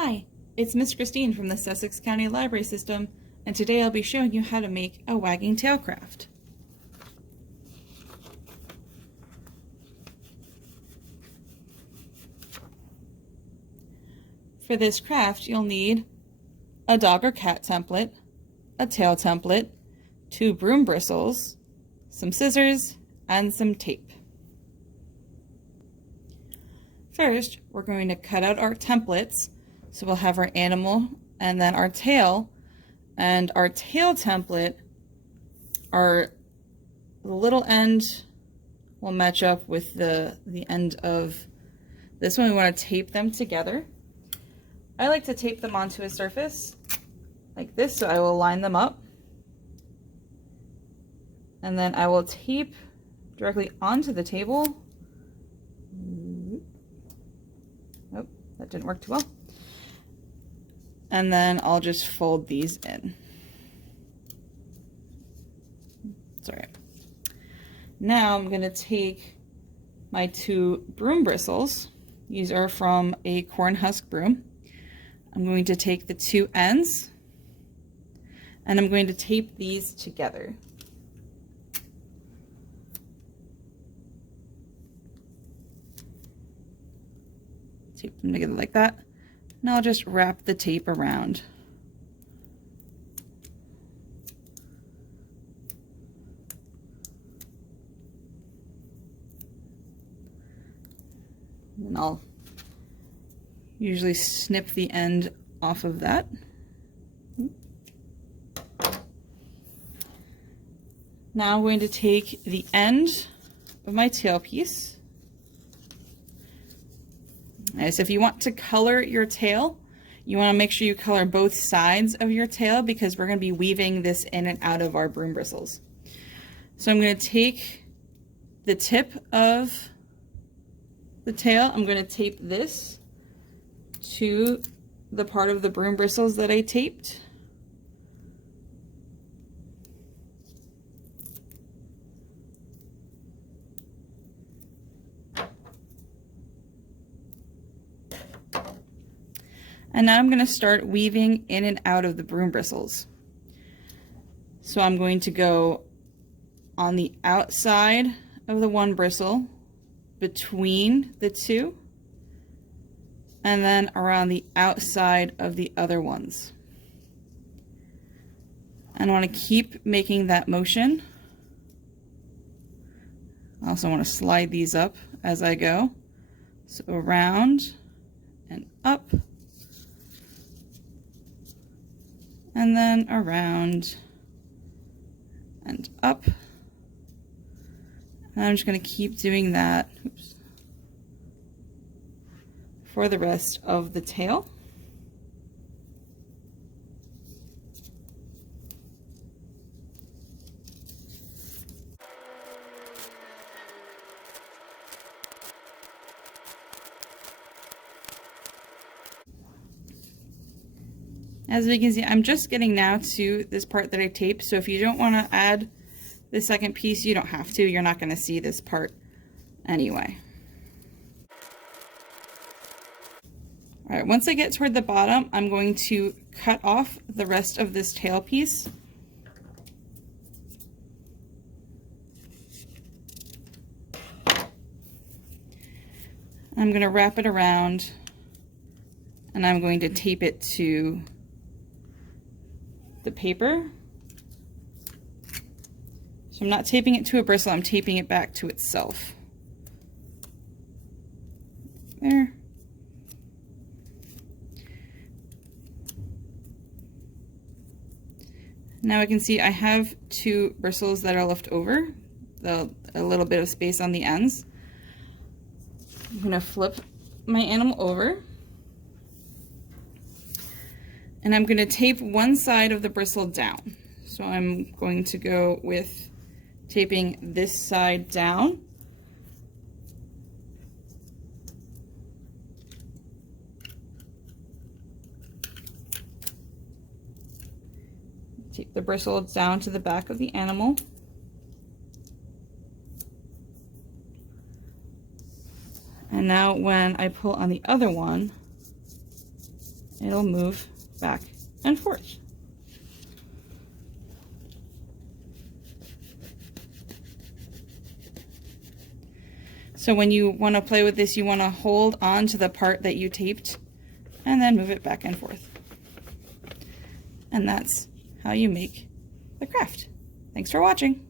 Hi, it's Miss Christine from the Sussex County Library System, and today I'll be showing you how to make a wagging tail craft. For this craft, you'll need a dog or cat template, a tail template, 2 broom bristles, some scissors, and some tape. First, we're going to cut out our templates. So we'll have our animal and then our tail, and our tail template, the little end will match up with the end of this one. We want to tape them together. I like to tape them onto a surface like this, so I will line them up. And then I will tape directly onto the table. Oh, that didn't work too well. And then I'll just fold these in. Sorry. Now I'm going to take my 2 broom bristles. These are from a corn husk broom. I'm going to take the 2 ends and I'm going to tape these together. Tape them together like that. Now I'll just wrap the tape around. And I'll usually snip the end off of that. Now I'm going to take the end of my tail piece. So if you want to color your tail, you want to make sure you color both sides of your tail because we're going to be weaving this in and out of our broom bristles. So I'm going to take the tip of the tail, I'm going to tape this to the part of the broom bristles that I taped. And now I'm going to start weaving in and out of the broom bristles. So I'm going to go on the outside of the one bristle, between the 2, and then around the outside of the other ones. And I want to keep making that motion. I also want to slide these up as I go. So around and up. And then around and up. And I'm just going to keep doing that for the rest of the tail. As we can see, I'm just getting now to this part that I taped, so if you don't want to add the second piece, you don't have to. You're not going to see this part anyway. All right, once I get toward the bottom, I'm going to cut off the rest of this tail piece. I'm going to wrap it around, and I'm going to tape it to the paper. So I'm not taping it to a bristle, I'm taping it back to itself. There. Now I can see I have 2 bristles that are left over, a little bit of space on the ends. I'm going to flip my animal over. And I'm going to tape one side of the bristle down. So I'm going to go with taping this side down. Tape the bristle down to the back of the animal. And now when I pull on the other one, it'll move back and forth. So when you want to play with this, you want to hold on to the part that you taped and then move it back and forth. And that's how you make the craft. Thanks for watching.